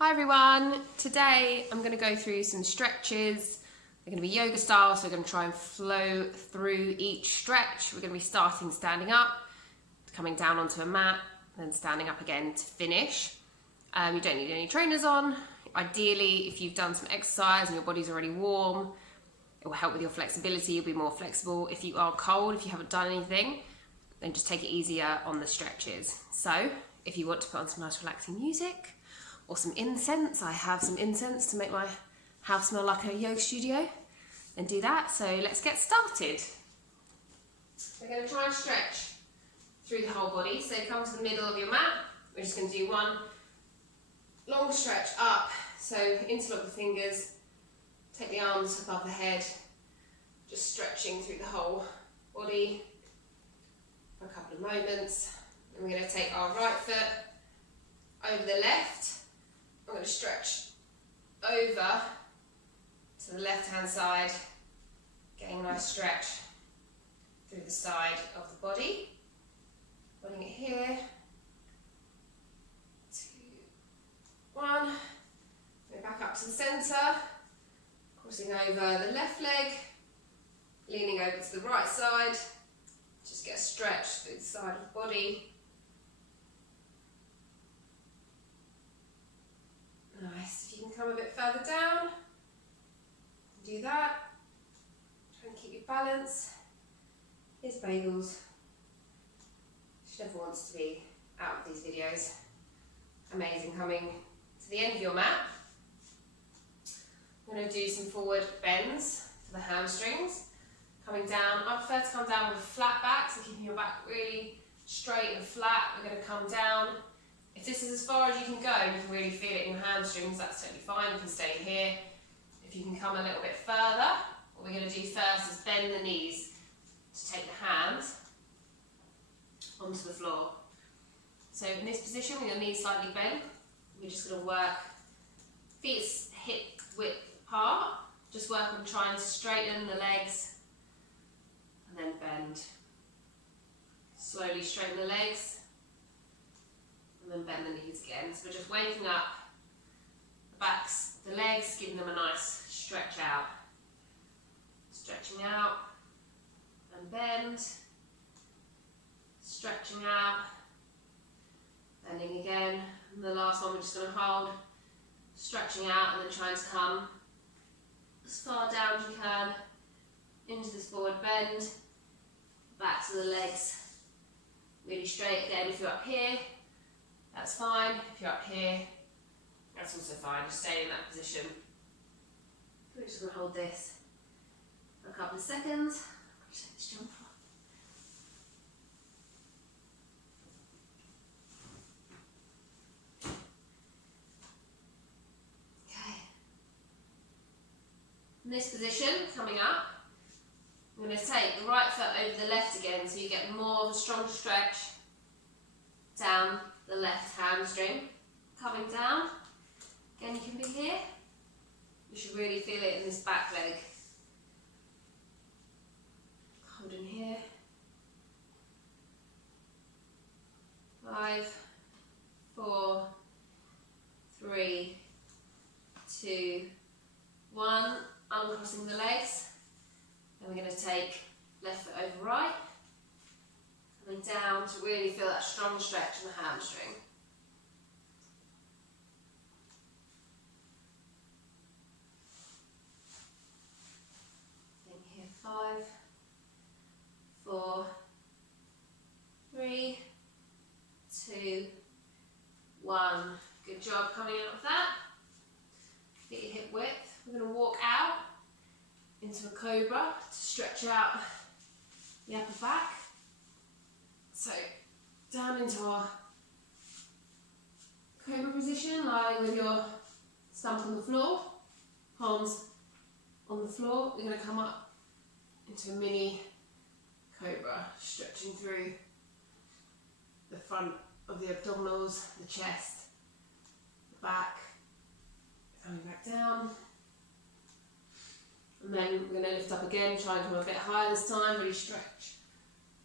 Hi everyone, today I'm going to go through some stretches. They're going to be yoga style, so we're going to try and flow through each stretch. We're going to be starting standing up, coming down onto a mat, then standing up again to finish. You don't need any trainers on. Ideally, if you've done some exercise and your body's already warm, it will help with your flexibility, you'll be more flexible. If you are cold, if you haven't done anything, then just take it easier on the stretches. So, if you want to put on some nice relaxing music, or some incense, I have some incense to make my house smell like a yoga studio, and do that. So let's get started. We're going to try and stretch through the whole body. So come to the middle of your mat. We're just going to do one long stretch up. So interlock the fingers, take the arms above the head, just stretching through the whole body for a couple of moments. And we're going to take our right foot over the left. I'm going to stretch over to the left hand side, getting a nice stretch through the side of the body. Putting it here, 2, 1, go back up to the centre, crossing over the left leg, leaning over to the right side, just get a stretch through the side of the body. Nice. If you can come a bit further down, do that. Try and keep your balance. Here's Bagels. She never wants to be out of these videos. Amazing. Coming to the end of your mat. I'm going to do some forward bends for the hamstrings. Coming down, I prefer to come down with a flat back, so keeping your back really straight and flat. We're going to come down. If this is as far as you can go, you can really feel it in your hamstrings, that's totally fine, you can stay here. If you can come a little bit further, what we're going to do first is bend the knees to take the hands onto the floor. So in this position, with your knees slightly bent, we're just going to work feet hip width apart, just work on trying to straighten the legs and then bend. Slowly straighten the legs, and then bend the knees again. So we're just waking up the backs, the legs, giving them a nice stretch out. Stretching out and bend. Stretching out, bending again. And the last one we're just going to hold. Stretching out and then trying to come as far down as you can into this forward bend. Back to the legs. Really straight again if you're up here. That's fine. If you're up here, that's also fine. Just stay in that position. We're just going to hold this for a couple of seconds. Just take this jump off. Okay. In this position, coming up, I'm going to take the right foot over the left again, so you get more of a strong stretch down the left hamstring. Coming down, again you can be here. You should really feel it in this back leg. Holding here. 5, 4, 3, 2, 1. Uncrossing the legs. Then we're going to take left foot over right. Coming down to really feel that strong stretch in the hamstring. Then here, 5, 4, 3, 2, 1. Good job coming out of that. Get your hip width. We're going to walk out into a cobra to stretch out the upper back. So, down into our cobra position, lying with your stump on the floor, palms on the floor. We're going to come up into a mini cobra, stretching through the front of the abdominals, the chest, the back, coming back down. And then we're going to lift up again, try and come a bit higher this time, really stretch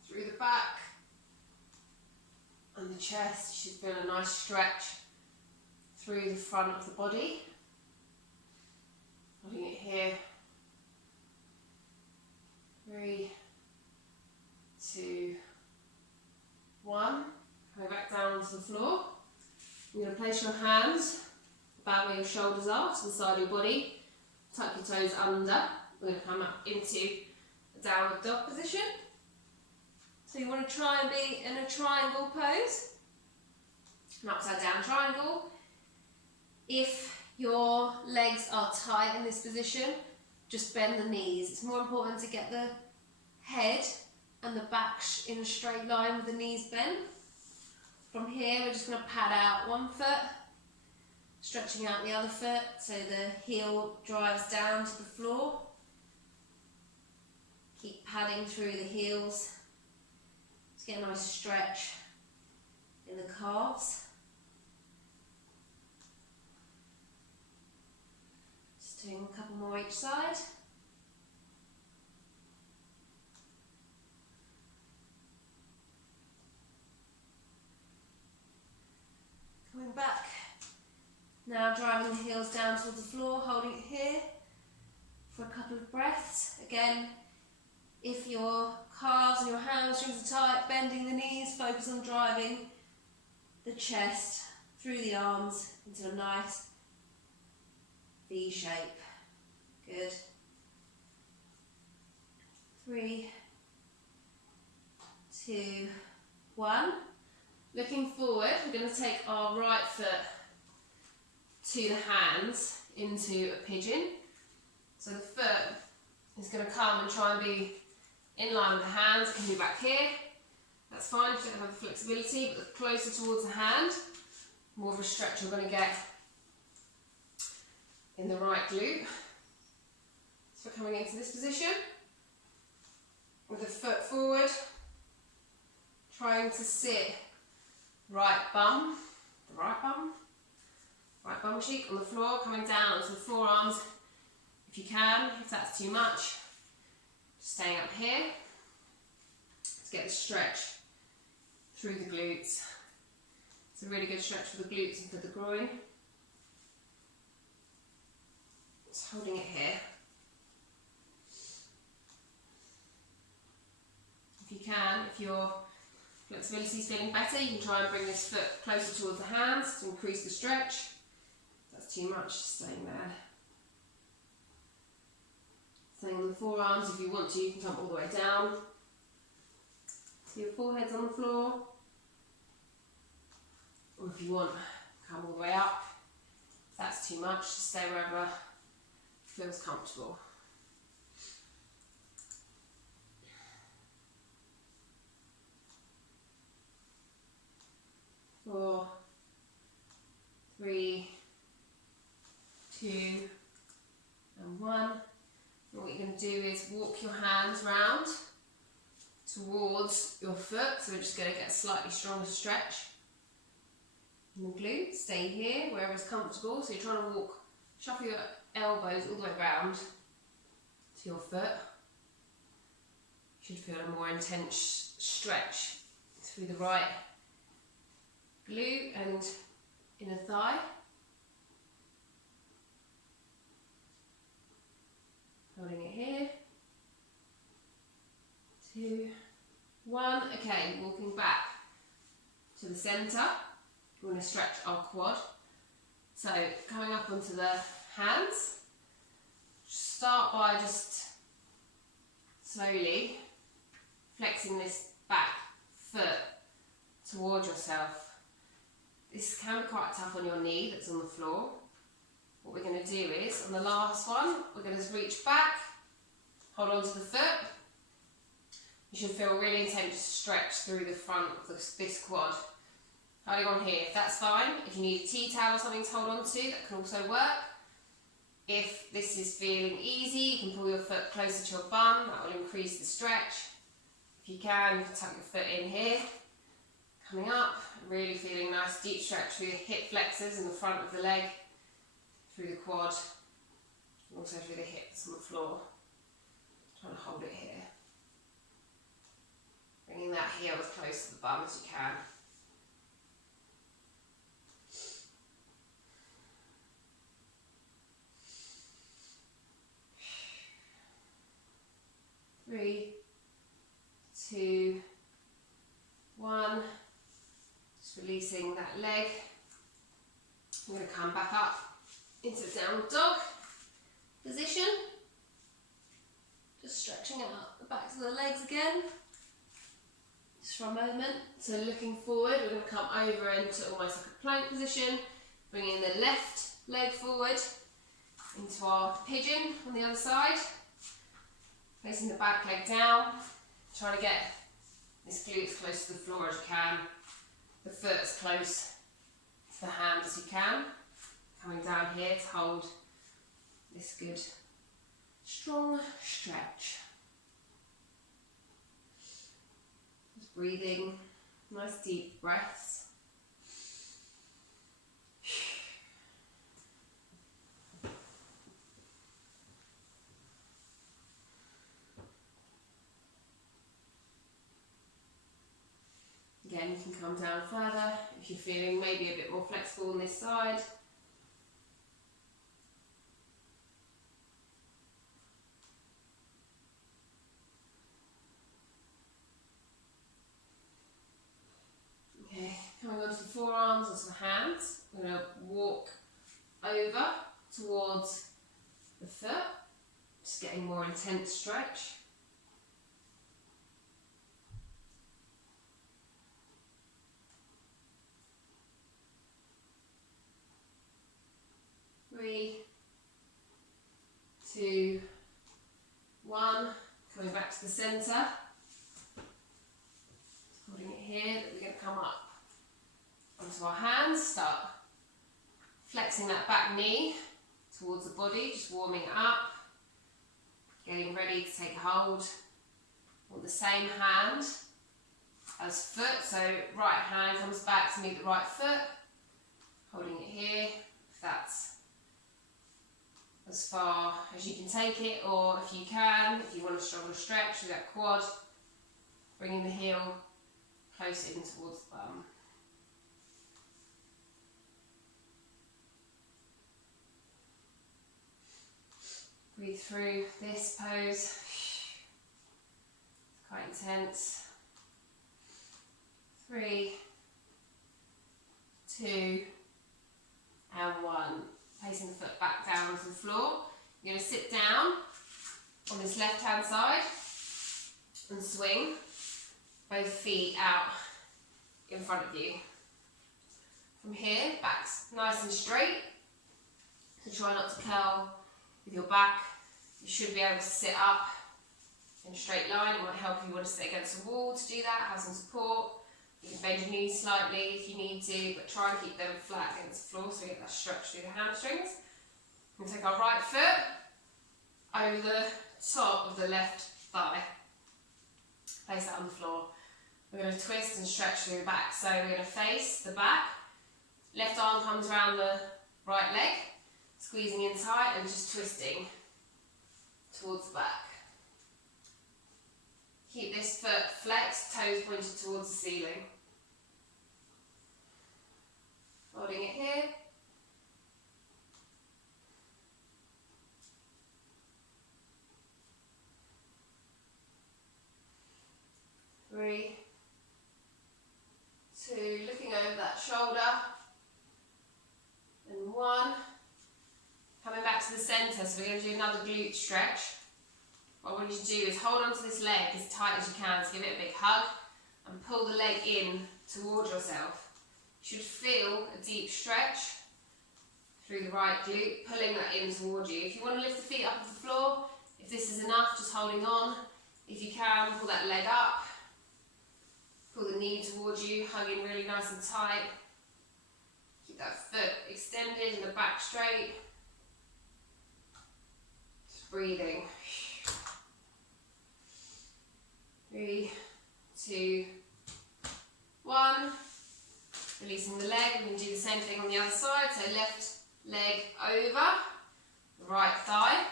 through the back and the chest. You should feel a nice stretch through the front of the body. Holding it here. 3, 2, 1. Coming back down onto the floor. You're going to place your hands about where your shoulders are, to the side of your body. Tuck your toes under. We're going to come up into a downward dog position. So you want to try and be in a triangle pose, an upside down triangle. If your legs are tight in this position, just bend the knees. It's more important to get the head and the back in a straight line with the knees bent. From here, we're just going to pad out one foot, stretching out the other foot so the heel drives down to the floor. Keep padding through the heels. Just get a nice stretch in the calves. Just doing a couple more each side. Coming back. Now driving the heels down towards the floor, holding it here for a couple of breaths. Again, if your calves and your hamstrings are tight, bending the knees, focus on driving the chest through the arms into a nice V shape. Good. 3, 2, 1. Looking forward, we're going to take our right foot to the hands into a pigeon. So the foot is going to come and try and be in line with the hands. It can be back here. That's fine if you don't have the flexibility, but closer towards the hand, more of a stretch you're going to get in the right glute. So we're coming into this position with the foot forward, trying to sit right bum cheek on the floor, coming down onto the forearms if you can. If that's too much, just staying up here to get the stretch through the glutes. It's a really good stretch for the glutes and for the groin. Just holding it here. If you can, if your flexibility is feeling better, you can try and bring this foot closer towards the hands to increase the stretch. If that's too much, just staying there. Staying on the forearms. If you want to, you can come all the way down. So your forehead's on the floor. Or if you want, come all the way up. If that's too much, just stay wherever feels comfortable. 4, 3, 2, and 1. And what you're going to do is walk your hands round towards your foot. So we're just going to get a slightly stronger stretch in the glutes. Stay here, wherever's comfortable. So you're trying to walk, shuffle your elbows all the way round to your foot. You should feel a more intense stretch through the right glute and inner thigh. Holding it here. 2, 1. Okay, walking back to the centre. We're going to stretch our quad. So coming up onto the hands. Start by just slowly flexing this back foot towards yourself. This can be quite tough on your knee that's on the floor. What we're going to do is, on the last one, we're going to reach back, hold on to the foot. You should feel a really intense stretch through the front of this quad. Holding on here, if that's fine. If you need a tea towel or something to hold on to, that can also work. If this is feeling easy, you can pull your foot closer to your bum. That will increase the stretch. If you can tuck your foot in here. Coming up, really feeling nice deep stretch through the hip flexors in the front of the leg, through the quad, and also through the hips on the floor. Trying to hold it here. Bringing that heel as close to the bum as you can. flexing that leg. I'm going to come back up into the downward dog position. Just stretching out the backs of the legs again. Just for a moment. So looking forward, we're going to come over into almost like a plank position, bringing the left leg forward into our pigeon on the other side, placing the back leg down, trying to get this glute as close to the floor as you can, the foot as close to the hand as you can, coming down here to hold this good strong stretch. Just breathing, nice deep breaths. Again, you can come down further if you're feeling maybe a bit more flexible on this side. Okay, coming onto the forearms, onto the hands. We're going to walk over towards the foot, just getting more intense stretch. Three, two, one. Coming back to the centre. Holding it here, that we're going to come up onto our hands. Start flexing that back knee towards the body, just warming it up. Getting ready to take hold on the same hand as foot. So right hand comes back to meet the right foot. Holding it here, if that's as far as you can take it, or if you can, if you want a stronger stretch through that quad, bringing the heel close in towards the bum. Breathe through this pose. It's quite intense. 3, 2, and 1. Placing the foot back down onto the floor. You're going to sit down on this left hand side and swing both feet out in front of you. From here, back's nice and straight. So try not to curl with your back. You should be able to sit up in a straight line. It might help if you want to sit against a wall to do that, have some support. You can bend your knees slightly if you need to, but try and keep them flat against the floor so we get that stretch through the hamstrings. We'll take our right foot over the top of the left thigh. Place that on the floor. We're going to twist and stretch through the back. So we're going to face the back. Left arm comes around the right leg, squeezing in tight and just twisting towards the back. Keep this foot flexed, toes pointed towards the ceiling. Holding it here. Three, two, looking over that shoulder. And 1. Coming back to the centre, so we're going to do another glute stretch. What I want you to do is hold onto this leg as tight as you can, so give it a big hug and pull the leg in towards yourself. You should feel a deep stretch through the right glute, pulling that in towards you. If you want to lift the feet up off the floor, if this is enough, just holding on. If you can, pull that leg up, pull the knee towards you, hugging really nice and tight. Keep that foot extended and the back straight. Just breathing. 3, 2, 1. Releasing the leg. We can do the same thing on the other side. So left leg over the right thigh.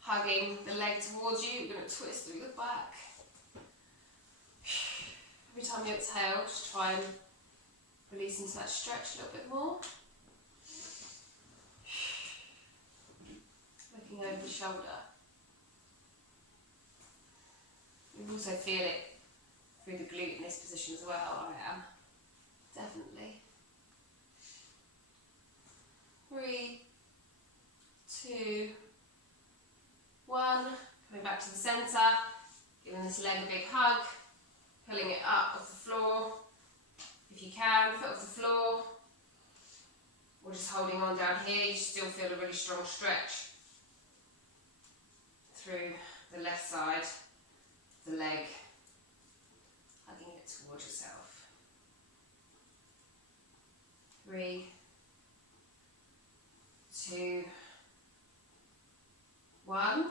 Hugging the leg towards you. You're going to twist through the back. Every time you exhale, just try and release into that stretch a little bit more. Looking over the shoulder. You also feel it through the glute in this position as well, I am. definitely. 3, 2, 1. Coming back to the centre, giving this leg a big hug, pulling it up off the floor. If you can, foot off the floor, or just holding on down here, you still feel a really strong stretch through the left side, the leg, hugging it towards yourself. 3, 2, 1.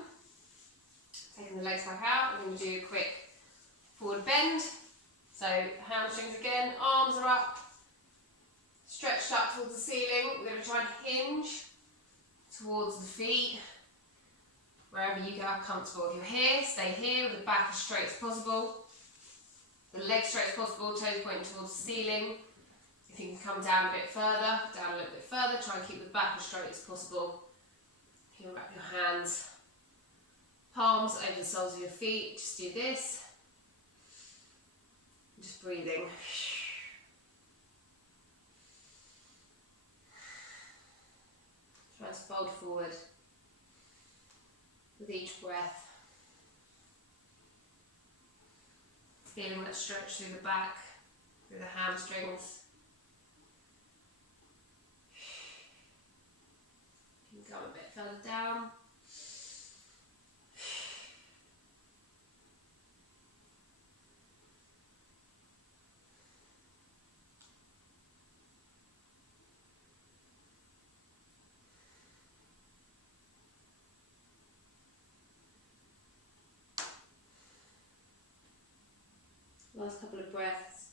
Taking the legs back out, we're going to do a quick forward bend. So hamstrings again, arms are up, stretched up towards the ceiling. We're going to try and hinge towards the feet, wherever you are comfortable. If you're here, stay here with the back as straight as possible, the legs straight as possible, toes pointing towards the ceiling. If you can come down a bit further, down a little bit further, try and keep the back as straight as possible. You can wrap your hands, palms over the soles of your feet. Just do this. Just breathing. Try to fold forward with each breath. Feeling that stretch through the back, through the hamstrings. You can come a bit further down. Last couple of breaths.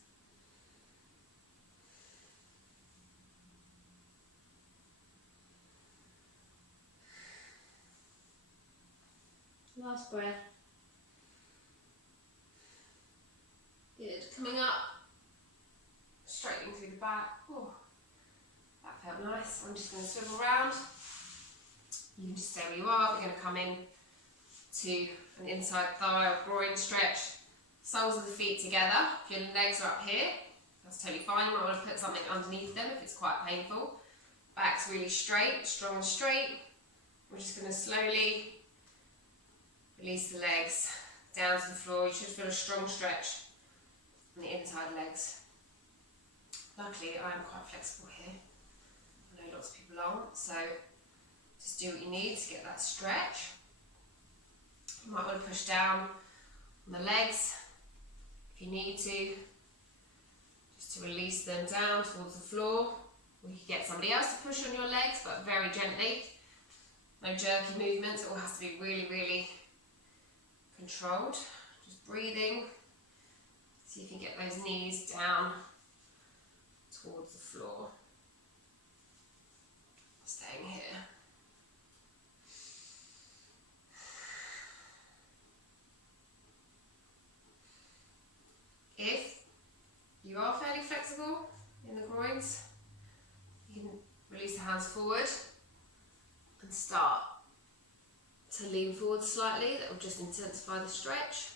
Last breath. Good. Coming up, straightening through the back. Oh, that felt nice. I'm just going to swivel around. You can just stay where you are. We're going to come in to an inside thigh or groin stretch. Soles of the feet together. If your legs are up here, that's totally fine. You might want to put something underneath them if it's quite painful. Back's really straight, strong and straight. We're just going to slowly release the legs down to the floor. You should feel a strong stretch on the inside legs. Luckily, I am quite flexible here. I know lots of people aren't, so just do what you need to get that stretch. You might want to push down on the legs if you need to, just to release them down towards the floor. Or you can get somebody else to push on your legs, but very gently. No jerky movements, it all has to be really, really controlled. Just breathing. See if you can get those knees down towards the floor. Staying here. If you are fairly flexible in the groins, you can release the hands forward and start to lean forward slightly. That will just intensify the stretch.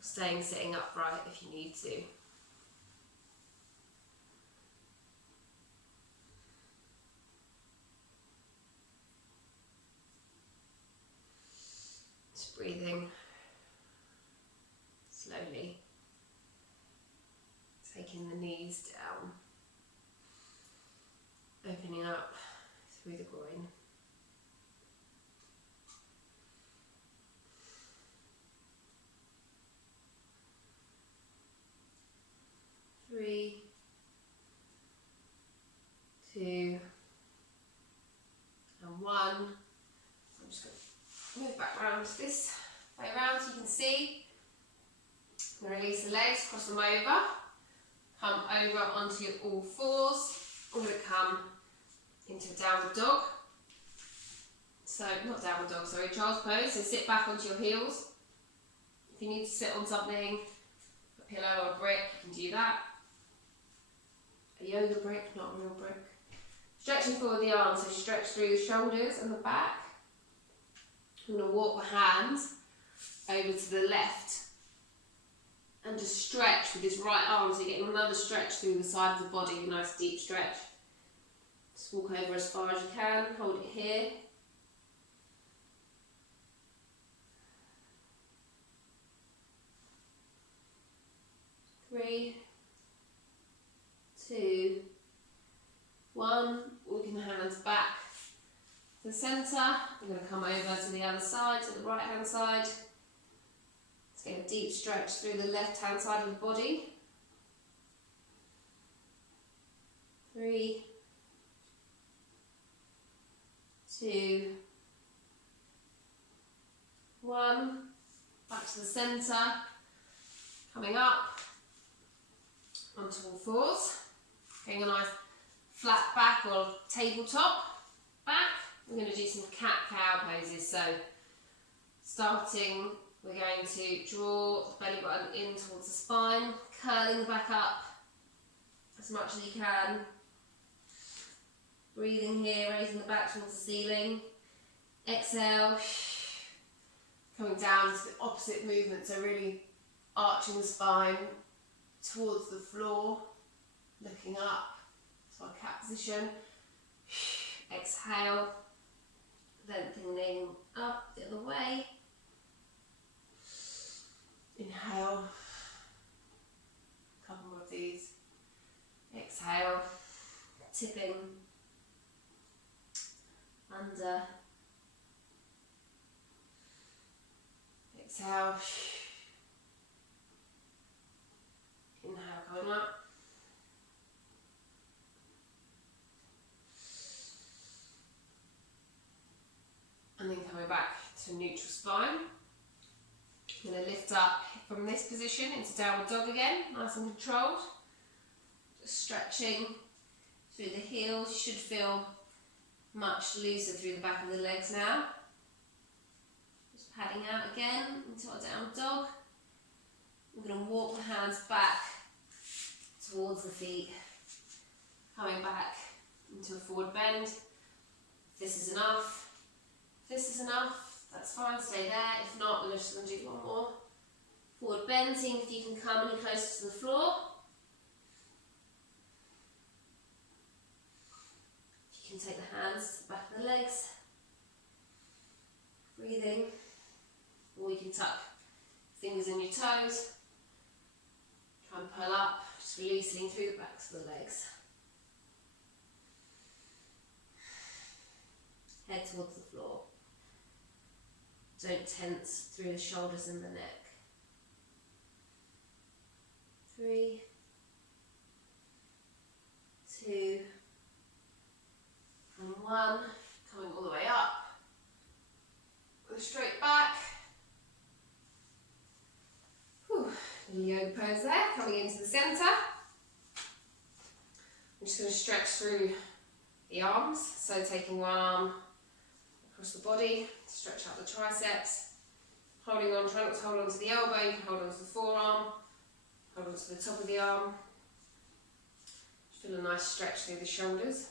Staying sitting upright if you need to. Just breathing slowly, taking the knees down, opening up through the groin. Three, 2, and 1. I'm just going to move back around this way around so you can see. I'm going to release the legs, cross them over, come over onto all fours. I'm going to come into downward dog. So, not downward dog, sorry, child's pose. So sit back onto your heels. If you need to sit on something, a pillow or a brick, you can do that. A yoga brick, not a real brick. Stretching forward the arms, so stretch through the shoulders and the back. I'm going to walk the hands over to the left And just stretch with this right arm, so you're getting another stretch through the side of the body, a nice deep stretch. Just walk over as far as you can, hold it here. 3, 2, 1. Walking the hands back to the centre. We're going to come over to the other side, to the right hand side. Let's get a deep stretch through the left hand side of the body. 3, 2, 1. Back to the centre. Coming up onto all fours. Getting a nice flat back or tabletop back. We're going to do some cat-cow poses. So starting, we're going to draw the belly button in towards the spine, curling the back up as much as you can. Breathing here, raising the back towards the ceiling. Exhale, coming down to the opposite movement, so really arching the spine towards the floor, looking up to our cat position. Exhale, lengthening up the other way. Inhale, a couple more of these. Exhale, tipping under. Exhale. Inhale, coming up. And then coming back to neutral spine. I'm going to lift up from this position into downward dog again, nice and controlled. Just stretching through the heels. You should feel much looser through the back of the legs now. Just padding out again into our downward dog. I'm going to walk the hands back towards the feet, coming back into a forward bend. If this is enough, that's fine, stay there. If not, we're just going to do one more. Forward bend, seeing if you can come any closer to the floor. You can take the hands to the back of the legs, breathing, or you can tuck fingers in your toes. Try and pull up, just releasing through the backs of the legs. Head towards the floor. Don't tense through the shoulders and the neck. 3, 2, and 1. Coming all the way up. Go straight back. Whew. Yoga pose there, coming into the centre. I'm just going to stretch through the arms, so taking one arm across the body, stretch out the triceps, holding on, try not to hold on to the elbow, you can hold on to the forearm, hold on to the top of the arm. Feel a nice stretch through the shoulders,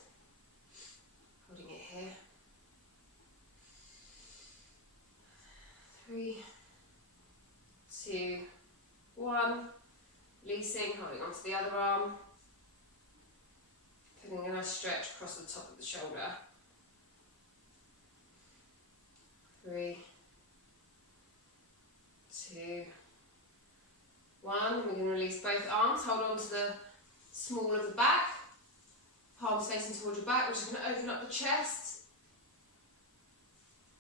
holding it here. 3, 2, 1, releasing, holding onto the other arm, feeling a nice stretch across the top of the shoulder. 3, 2, 1. We're going to release both arms, hold on to the small of the back, palms facing towards your back. We're just going to open up the chest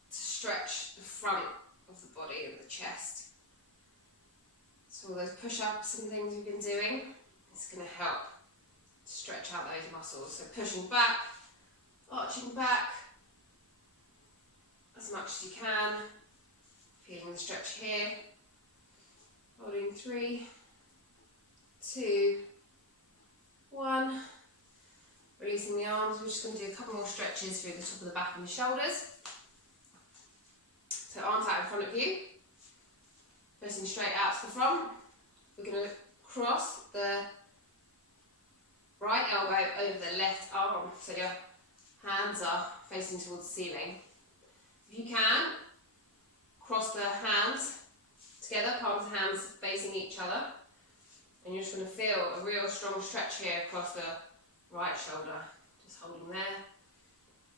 to stretch the front of the body and the chest. So all those push-ups and things we've been doing, it's going to help stretch out those muscles. So pushing back, arching back as much as you can, feeling the stretch here. Holding 3, 2, 1. Releasing the arms. We're just going to do a couple more stretches through the top of the back and the shoulders. So arms out in front of you, facing straight out to the front. We're going to cross the right elbow over the left arm, so your hands are facing towards the ceiling. If you can, cross the hands together, palms and hands facing each other. And you're just going to feel a real strong stretch here across the right shoulder. Just holding there.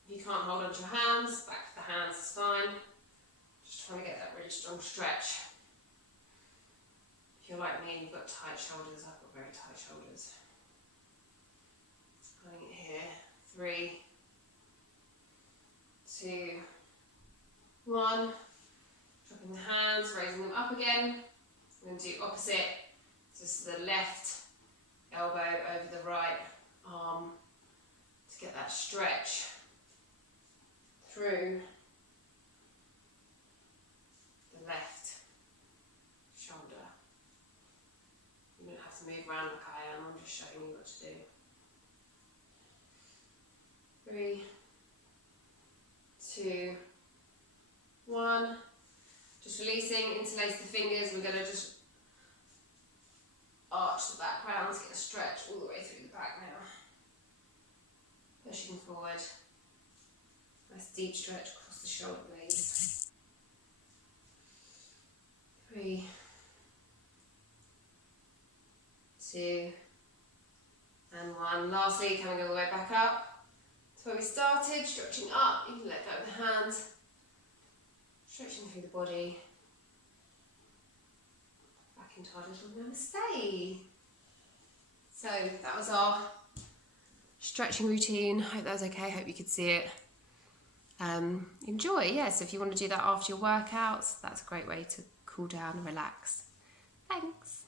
If you can't hold onto your hands, back to the hands is fine. Just trying to get that really strong stretch. If you're like me and you've got tight shoulders, I've got very tight shoulders. Holding it here. 3, 2, 1. Dropping the hands, raising them up again. We're going to do opposite. Just the left elbow over the right arm to get that stretch through the left shoulder. You don't have to move around like I am, I'm just showing you what to do. 3, 2, 1. Just releasing, interlace the fingers. We're going to just arch the back round to get a stretch all the way through the back now. Pushing forward. Nice deep stretch across the shoulder blades. 3, 2, and 1. Lastly, coming all the way back up to where we started, stretching up. You can let go of the hands. Stretching through the body. Back into our little namaste. So that was our stretching routine. Hope that was okay. Hope you could see it. Enjoy. Yes, if you want to do that after your workouts, that's a great way to cool down and relax. Thanks.